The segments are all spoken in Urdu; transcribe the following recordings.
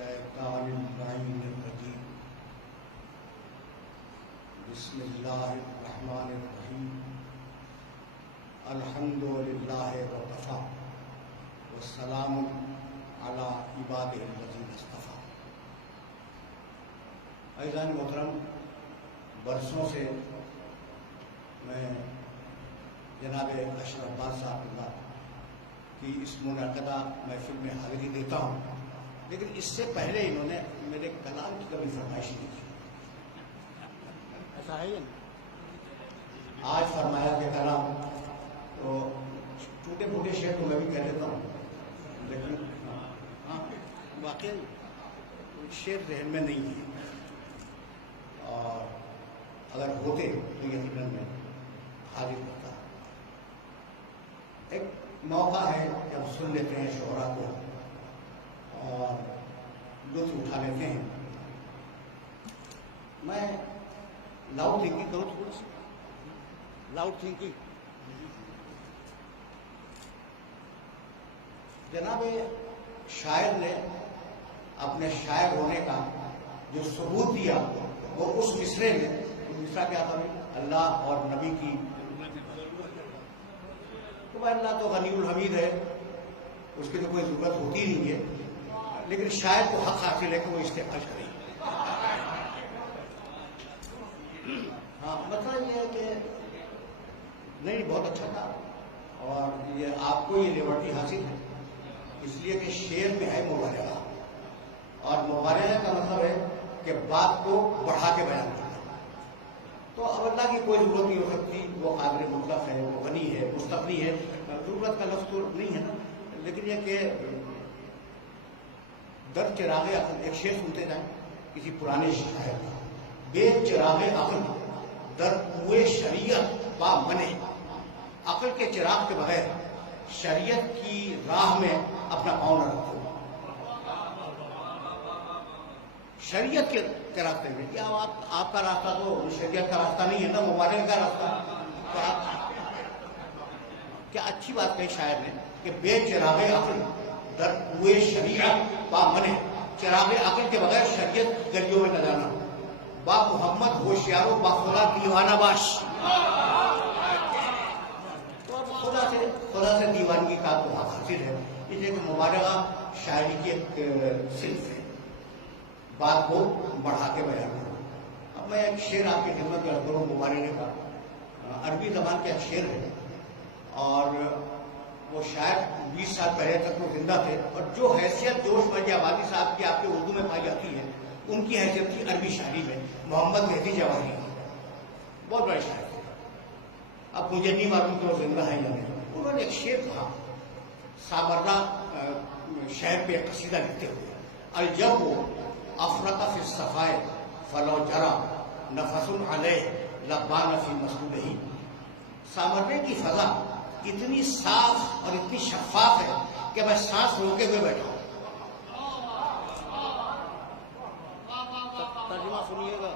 الشیطان اللعین الرجیم بسم اللہ الرحمن الرحیم الحمد للہ وکفی والسلام علی عبادہ الذین اصطفی۔ عزیزان محترم، برسوں سے میں جناب اشرف عباس صاحب اللہ کی اس منعقدہ محفل میں حاضری دیتا ہوں، لیکن اس سے پہلے انہوں نے میرے کلام کی کبھی فرمائش نہیں کی۔ ایسا ہے آج فرمایا کہ کلام تو ٹوٹے پھوٹے شعر تو میں بھی کہہ دیتا ہوں، لیکن واقعی شعر ذہن میں نہیں ہے، اور اگر ہوتے تو یقیناً میں حاضر ہوتا۔ ایک موقع ہے جب سن لیتے ہیں شعراء کو اور لطف اٹھا لیتے ہیں۔ میں لاؤڈ تھنکنگ کروں تھوڑی سی، لاؤڈ تھنکنگ۔ جناب شاعر نے اپنے شاعر ہونے کا جو ثبوت دیا وہ اس مصرے میں، مصرا کیا تھا؟ اللہ اور نبی کی، تو اللہ تو غنی الحمید ہے، اس کی تو کوئی ضرورت ہوتی نہیں ہے، لیکن شاید کو حق حاصل ہے کہ وہ استعمال کرے۔ ہاں، مطلب یہ ہے کہ نہیں، بہت اچھا تھا، اور یہ آپ کو یہ لیبرٹی حاصل ہے اس لیے کہ شعر میں ہے مبالغہ، اور مبالغہ کا مطلب ہے کہ بات کو بڑھا کے بیان کرنا۔ تو اب اللہ کی کوئی ضرورت نہیں ہو سکتی، وہ قادر مطلق ہے، وہ غنی ہے، مستغنی ہے، ضرورت کا لفظ تو نہیں ہے نا، لیکن یہ کہ در چراغ عقل، ایک شعر سنتے جائیں کسی پرانے شاعر کا، بے چراغ عقل در کوئے شریعت با منے، عقل کے چراغ کے بغیر شریعت کی راہ میں اپنا پاؤں نہ رکھو۔ شریعت کے راستے میں، یا آپ کا راستہ تو شریعت کا راستہ نہیں ہے نا، مبارک کا راستہ۔ کیا اچھی بات کہی شاعر نے کہ بے چراغ عقل در کوئے شریعت با منے، چراغ عقل کے بغیر شریعت گلیوں میں نہ جانا۔ با محمد ہوشیارو با خدا دیوانہ باش، تو اب خدا سے دیوانگی کا تو حق حاصل ہے، اس لیے کہ مبالغہ شاعری کی ایک صنف ہے، بات کو بڑھا کے بیان کرو۔ اب میں ایک شعر آپ کی خدمت میں کروں مبالغے کا، عربی زبان کا ایک شعر ہے، اور وہ شاید 20 سال پہلے تک وہ زندہ تھے، اور جو حیثیت جوش مجی آبادی صاحب کی آپ کے اردو میں پائی جاتی ہے، ان کی حیثیت تھی عربی شاعری میں محمد مہدی جواہری، بہت بڑے شاعر تھے۔ اب مجھے نہیں معلوم کہ وہ زندہ ہے یا نہیں۔ انہوں نے ایک شعر کہا، سامرہ شہر پہ ایک قصیدہ لکھتے ہوئے، الجو افرط فی الصفائے فلو جرا نفس علیہ لبان فی مسئولہ، سامرے کی فضا اتنی صاف اور اتنی شفاف ہے کہ میں سانس روکے ہوئے بیٹھا ہوں۔ ترجمہ سنیے گا،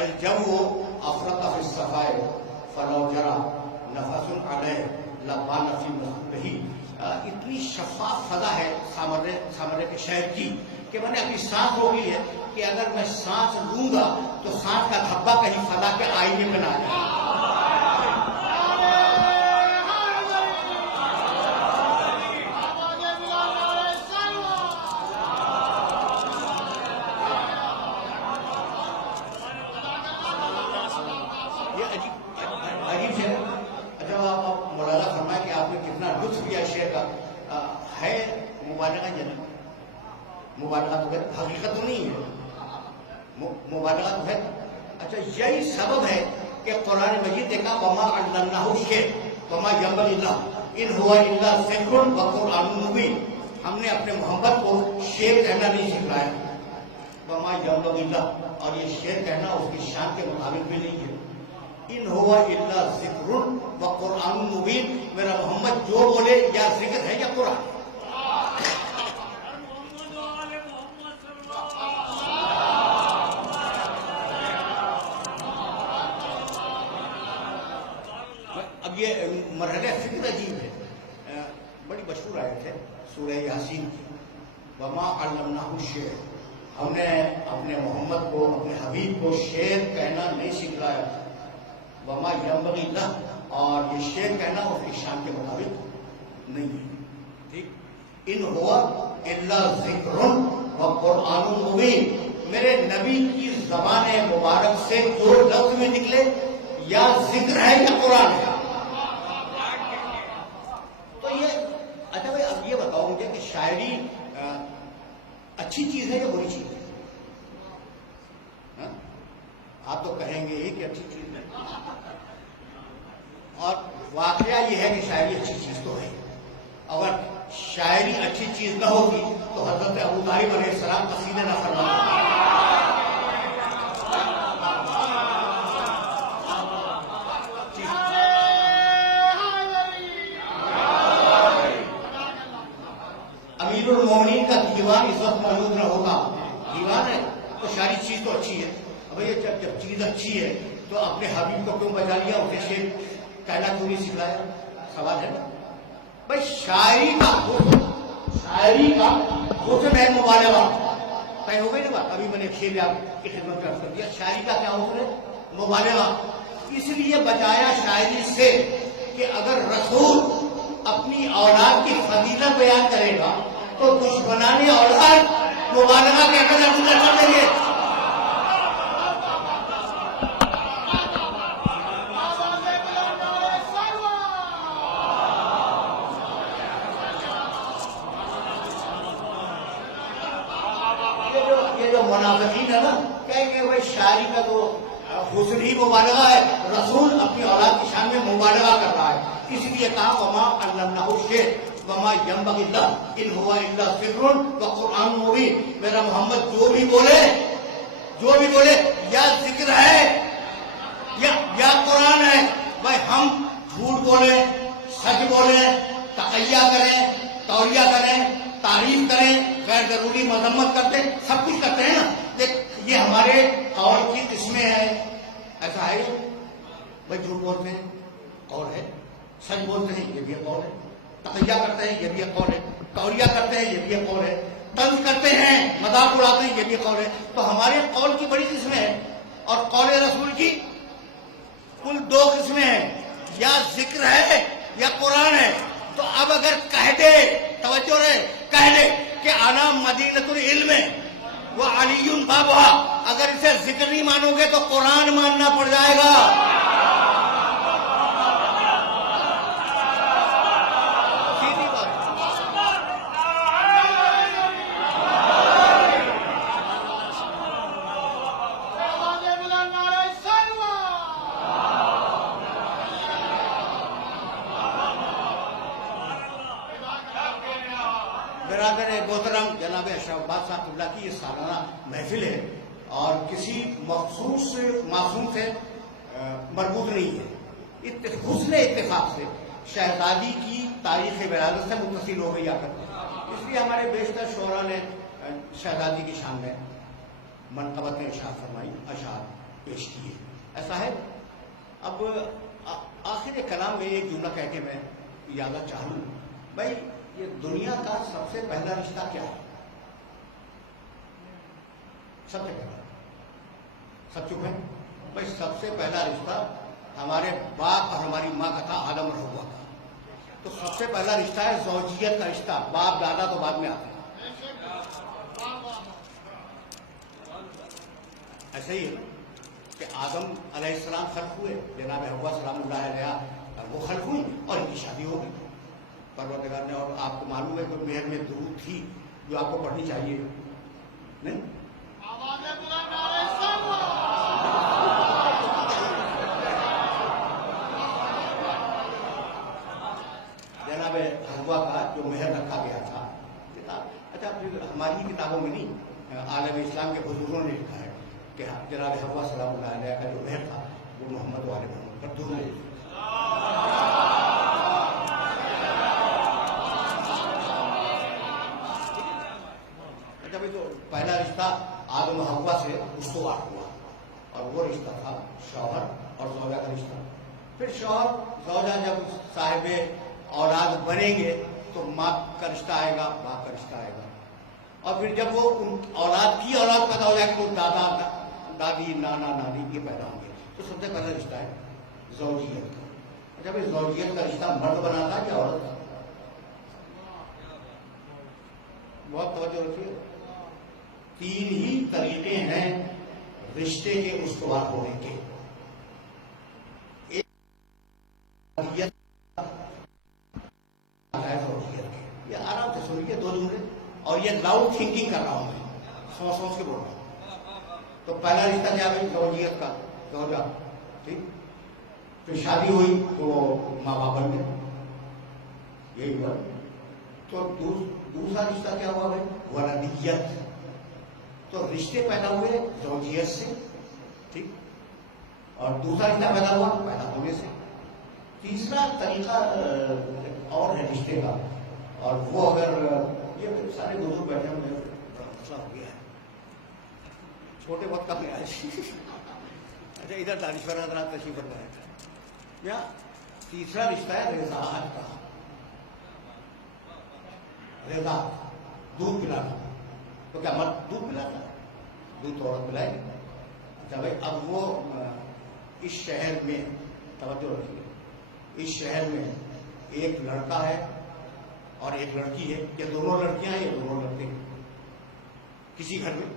الجو افرط فی الصفائے فلو جرا نفس علیہ لبان فی مسئولہ، اتنی شفاف فضا ہے سامرے کے شہر کی کہ میں نے اپنی سانس رو لی ہے کہ اگر میں سانس لوں گا تو سانس کا دھبا کہیں فضا کے آئینے میں نہ آ جائے۔ مبالغہ تو ہے، حقیقت تو نہیں ہے، مبالغہ تو ہے۔ اچھا، یہی سبب ہے کہ قرآن مجید نے کہا وما علمناہ الشعر وما ينبغي له ان هو الا ذکر وقرآن مبین، ہم نے اپنے محمد کو شعر کہنا نہیں سکھلایا، وما ينبغي له، اور یہ شعر کہنا اس کی شان کے مطابق بھی نہیں ہے۔ ان هو الا ذکر وقرآن مبین، میرا محمد جو بولے یا ذکر ہے یا قرآن۔ یہ مرحلہ فکر عجیب ہے، بڑی مشہور آیت ہے سورہ یاسین کی، وما علمناہ الشعر، ہم نے اپنے محمد کو، اپنے حبیب کو شعر کہنا نہیں سکھلایا. وما ینبغی لہ، اور یہ شعر کہنا اس کی شان کے مطابق نہیں ہے. ٹھیک. ان ہوا الا ذکر و قرآن مبین، میرے نبی کی زبان مبارک سے جو لفظ میں نکلے یا ذکر ہے یا قرآن ہے. تو یہ اچھا بھائی اب یہ بتاؤ مجھے کہ شاعری اچھی چیز ہے یا بری چیز ہے؟ آپ تو کہیں گے ہی کہ اچھی چیز ہے، اور واقعہ یہ ہے کہ شاعری اچھی چیز تو ہے. اگر شاعری اچھی چیز نہ ہوگی تو حضرت ابو طالب علیہ السلام قصیدے نہ فرماتے. امیر المومنین کا دیوان اس وقت موجود نہ ہوگا. دیوان ہے تو شاعری چیز تو اچھی ہے. اب یہ جب چیز اچھی ہے تو اپنے حبیب کو کیوں بچا لیا، اسے شعر کہنا کیوں نہیں سکھلایا؟ سوال ہے نا بھائی. شاعری کا حسن ہے مبالغہ. طے ہو گئی نا بات. ابھی میں نے شعر آپ کی خدمت میں عرض کر دیا. شاعری کا کیا حسن ہے؟ مبالغہ. اس لیے بچایا شاعری سے کہ اگر رسول اپنی اولاد کی فضیلت بیان کرے گا تو دشمنان اولاد مبالغہ کے اندر کر دیں گے. یہ جو منافقین ہے نا، کہیں گے بھائی شاعری کا تو حسن ہی مبالغہ ہے، رسول اپنی اولاد کی شان میں مبالغہ کر رہا ہے. اس لیے کہا وما علمناہ الشعر وما ینبغی لہ ان ہوا الا ذکر و قرآن مبین. میرا محمد جو بھی بولے یا ذکر ہے یا قرآن ہے. بھائی ہم جھوٹ بولیں، سچ بولیں، تقیہ کریں، توریہ کریں، تعریف کریں، غیر ضروری مذمت کرتے، سب کچھ کرتے ہیں نا. یہ ہمارے قول کی قسمیں ہیں. ایسا ہے بھائی جھوٹ بولتے ہیں قول ہے، سچ بولتے ہیں یہ بھی قول ہے، تقیہ کرتے ہیں یہ بھی قول ہے، توریہ کرتے ہیں یہ بھی قول ہے، طنز کرتے ہیں، مذاق اڑاتے ہیں یہ بھی قول ہے. تو ہمارے قول کی بڑی قسمیں ہیں اور قول رسول کی کل 2 قسمیں ہیں، یا ذکر ہے یا قرآن ہے. تو اب اگر کہہ دے، توجہ رہے، کہہ دے کہ انا مدینۃ العلم وہ علی بابھا، اگر اسے ذکر نہیں مانو گے تو قرآن ماننا پڑ جائے گا. سیدھی بات. برادر محترم جناب اشرف عباس صاحب اللہ کی یہ سالانہ محفل ہے اور کسی مخصوص معصوم سے مربوط نہیں ہے. حسن اتفاق سے شہزادی کی تاریخ ولادت سے متصل ہو گئی آ کر. اس لیے ہمارے بیشتر شعراء نے شہزادی کی شان میں منقبت ارشاد فرمائی، اشعار پیش کیے. ایسا ہے. اب آخر کلام میں ایک جملہ کہہ کے میں یادہ چاہوں بھائی، یہ دنیا کا سب سے پہلا رشتہ کیا ہے؟ سب سے پہلا، سب چپ ہے بھائی. سب سے پہلا رشتہ ہمارے باپ اور ہماری ماں کا تھا، آدم اور حوا کا. تو سب سے پہلا رشتہ ہے زوجیت کا رشتہ. باپ دادا تو بعد میں آتے ہیں. ایسے ہی ہے کہ آدم علیہ السلام خلق ہوئے، جناب حوا سلام اللہ علیہ وہ خلق ہوئی اور ان کی شادی ہو گئی پروردگار نے. اور آپ کو معلوم ہے کہ مہر میں درود تھی جو آپ کو پڑھنی چاہیے نہیں؟ جناب حوا کا جو مہر رکھا گیا تھا کتاب، اچھا ہماری کتابوں میں نہیں، عالم اسلام کے بزرگوں نے لکھا ہے کہ جناب حوا سلام اللہ علیہ کا جو مہر تھا وہ محمد والے محمد پر درود ہے. تو پہلا رشتہ آدم و حوا سے استوار ہوا اور وہ رشتہ تھا شوہر اور زوجہ کا رشتہ. پھر شوہر زوجہ جب صاحب اولاد بنیں گے تو ماں کا رشتہ آئے گا، باپ کا رشتہ آئے گا. اور پھر جب وہ اولاد کی اولاد پیدا ہو جائے تو دادا دادی نانا نانی یہ پیدا ہوں گے. تو سب سے پہلا رشتہ ہے زوجیت کا. جب اس زوجیت کا رشتہ مرد بناتا ہے یا عورت کا؟ بہت توجہ رکھیے. 3 ہی طریقے ہیں رشتے کے استوار ہونے کے. ایک یہ آرام سے سنیے 2 جملے, اور یہ لاؤڈ تھنکنگ کر رہا ہوں میں, سوچ کے بول رہا ہوں. تو پہلا رشتہ کیا ہے؟ زوجیت کا, زوجہ. ٹھیک, پھر شادی ہوئی تو ماں باپ بن گئے, یہی ہوا. تو دوسرا رشتہ کیا ہوا بھائی؟ ولدیت. تو رشتے پیدا ہوئے زوجیت سے, ٹھیک, اور دوسرا رشتہ پیدا ہوا پیدا ہونے سے. تیسرا طریقہ اور ہے رشتے کا, اور وہ اگر یہ سارے بزرگ بیٹھے ہوئے مسئلہ ہو گیا ہے, چھوٹے وقت کا آئے. اچھا ادھر دانشور حضرات تشریف فرمائے. یا تیسرا رشتہ ہے رضاعت کا. رضا, دودھ پلانا. تو کیا مرد دودھ پلاتا ہے؟ دودھ تو عورت پلائے. اچھا بھائی, اب وہ اس شہر میں توجہ رکھیے, اس شہر میں ایک لڑکا ہے اور ایک لڑکی ہے, یا دونوں لڑکیاں ہیں یا دونوں لڑکے ہیں کسی گھر میں,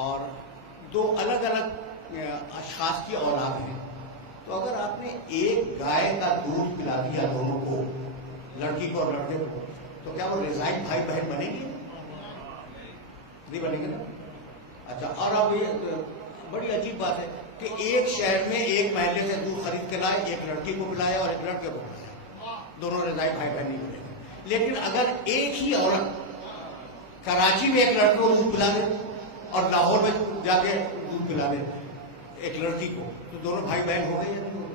اور 2 الگ الگ اشخاص کی اولاد ہیں. تو اگر آپ نے ایک گائے کا دودھ پلا دیا دونوں کو, لڑکی کو اور لڑکے کو, تو کیا وہ رضاعی بھائی بہن بنیں گے؟ نہیں بنیں گے نا. اچھا, اور اب یہ بڑی عجیب بات ہے کہ ایک شہر میں ایک محلے سے دودھ خرید کے لائے, ایک لڑکی کو پلایا اور ایک لڑکے کو پلایا, دونوں رضاعی بھائی بہن نہیں بنے گے. لیکن اگر ایک ہی عورت کراچی میں ایک لڑکے کو دودھ پلا دے اور لاہور میں جا کے دودھ پلا دے ایک لڑکی کو, تو دونوں بھائی بہن ہو گئے یا نہیں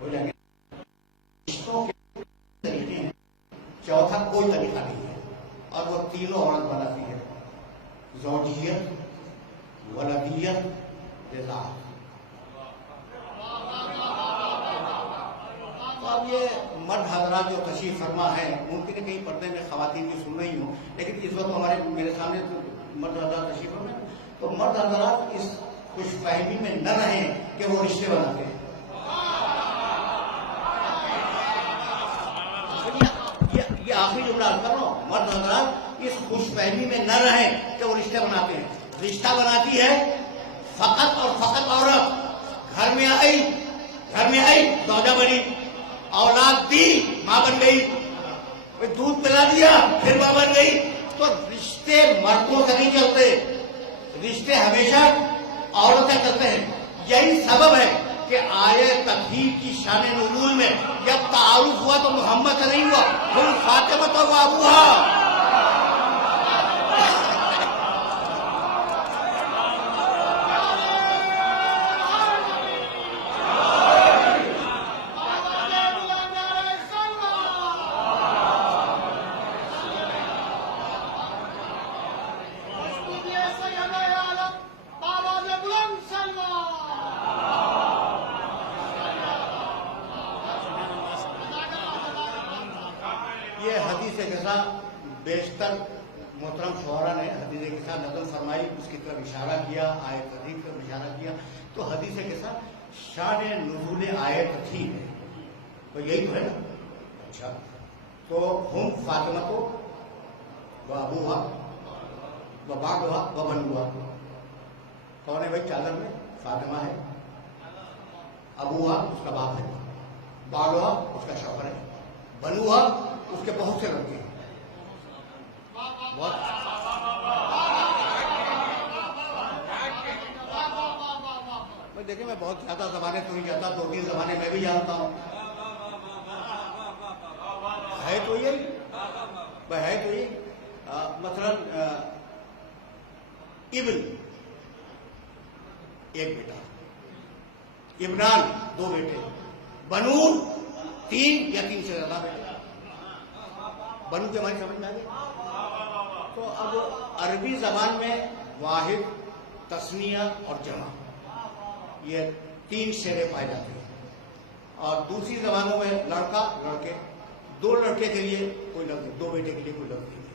ہو جائیں گے. رشتوں کے طریقے ہیں, چوتھا کوئی طریقہ نہیں ہے, اور وہ تینوں عورت بناتی ہے, زوجیت, ولدیت, رضا. تو اب یہ مرد حضرات جو تشریف فرما ہے, ممکن ہے کہیں پردے میں خواتین بھی سن رہی ہوں, لیکن اس وقت ہمارے میرے سامنے مرد حضرات تشریف فرما, تو مرد حضرات اس خوش فہمی میں نہ رہیں کہ وہ رشتے بناتے ہیں. یہ آخری جملہ کر رہا ہوں, مرد حضرات اس خوش فہمی میں نہ رہیں کہ وہ رشتے بناتے ہیں. رشتہ بناتی ہے فقط اور فقط عورت. گھر میں آئی زوجہ بنی, اولاد دی ماں بن گئی, دودھ پلا دیا پھر ماں بن گئی. تو رشتے مردوں سے نہیں چلتے, رشتے ہمیشہ عورتیں چلتے ہیں. یہی سبب ہے کہ آیت تطہیر کی شان نزول میں جب تعارف ہوا تو محمد سے نہیں ہوا, ہم فاطمہ و ابوہا. بیشتر محترم شعراء نے حدیث کے ساتھ نقل فرمائی, اس کی طرف اشارہ کیا, آیت تطہیر کی طرف اشارہ کیا. تو حدیث کے ساتھ شان نزول آیت تطہیر ہے, تو یہی تو ہے نا. اچھا, تو ہم فاطمہ تو وہ ابوہا وہ باغا وہ بنوا. کون ہے بھائی چادر میں؟ فاطمہ ہے, ابوہا اس کا باپ ہے, باغا اس کا شوہر ہے, بنوا اس کے بہت سے لڑکے ہیں. دیکھیں میں بہت زیادہ زبانیں تو نہیں جانتا, 2-3 زبانیں میں بھی جانتا ہوں. ہے تو یہی, مثلا ابن ایک بیٹا, ابنان 2 بیٹے, بنون 3 یا 3 سے زیادہ بیٹے. بنو کے ہماری سمجھ میں آ گئی. تو اب عربی زبان میں واحد, تثنیہ اور جمع, یہ 3 شعریں پائے جاتے ہیں. اور دوسری زبانوں میں لڑکا لڑکے, 2 لڑکے کے لیے کوئی لفظ, 2 بیٹے کے لیے کوئی لفظ نہیں ہے.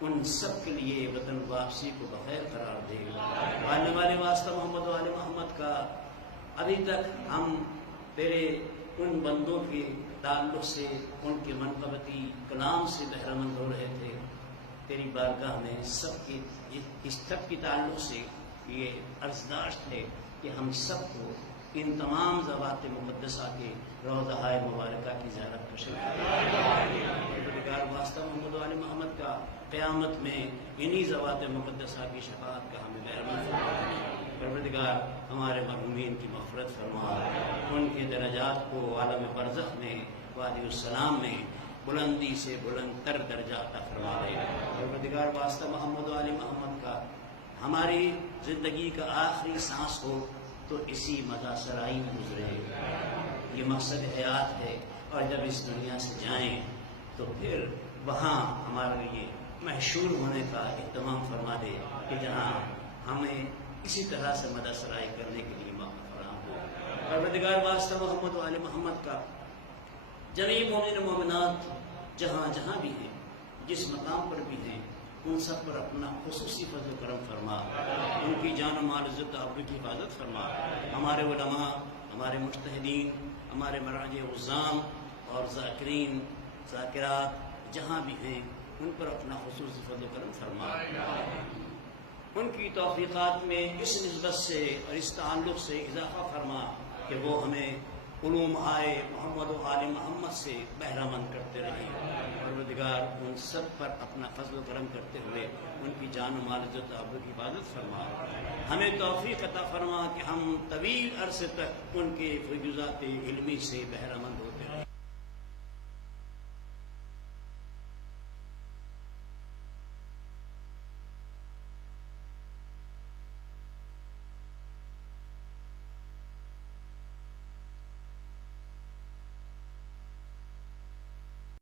ان سب کے لیے وطن واپسی کو بخیر قرار دے. آنے والے واسطہ محمد و آل محمد کا ابھی تک ہم تیرے ان بندوں کے تعلق سے ان کے منقبتی کلام سے بہرہ مند ہو رہے تھے. تیری بارگاہ میں اس سب کے تعلق سے یہ عرضداشت ہے کہ ہم سب کو ان تمام ذوات مقدسہ کے روضہ مبارکہ کی زیارت کا پروردگار واسطہ محمد و آل محمد کا قیامت میں انہی ذوات مقدسہ کی شفاعت کا ہمیں مہربان فرما. پروردگار ہمارے مرحومین کی مغفرت فرما, ان کے درجات کو عالم برزخ میں وادی السلام میں بلندی سے بلند تر درجہ عطا فرما دے. پروردگار واسطہ محمد و آل محمد کا ہماری زندگی کا آخری سانس ہو تو اسی مزہ سرائی میں گزرے. یہ مقصد حیات ہے, اور جب اس دنیا سے جائیں تو پھر وہاں ہمارے لیے محشور ہونے کا اہتمام فرما دے کہ جہاں ہمیں اسی طرح سے مدد سرائی کرنے کے لیے موقع فراہم ہو. پروردگار واسطہ محمد و آل محمد کا جمیع مومن مومنات جہاں جہاں بھی ہیں, جس مقام پر بھی ہیں, ان سب پر اپنا خصوصی فضل و کرم فرما. ان کی جان و مال عزت آبرو کی حفاظت فرما. ہمارے علماء, ہمارے مجتہدین, ہمارے مراجع عظام اور ذاکرین ذاکرات جہاں بھی ہیں, ان پر اپنا خصوصی فضل و کرم فرما. ان کی توفیقات میں اس نسبت سے اور اس تعلق سے اضافہ فرما کہ وہ ہمیں علوم آئے محمد و آل محمد سے بہرہ مند کرتے رہیں. پروردگار ان سب پر اپنا فضل و کرم کرتے ہوئے ان کی جان و مال عزت آبرو کی حفاظت فرما. ہمیں توفیق عطا فرما کہ ہم طویل عرصے تک ان کے فیوضات علمی سے بہرہ مند ہوتے رہیں.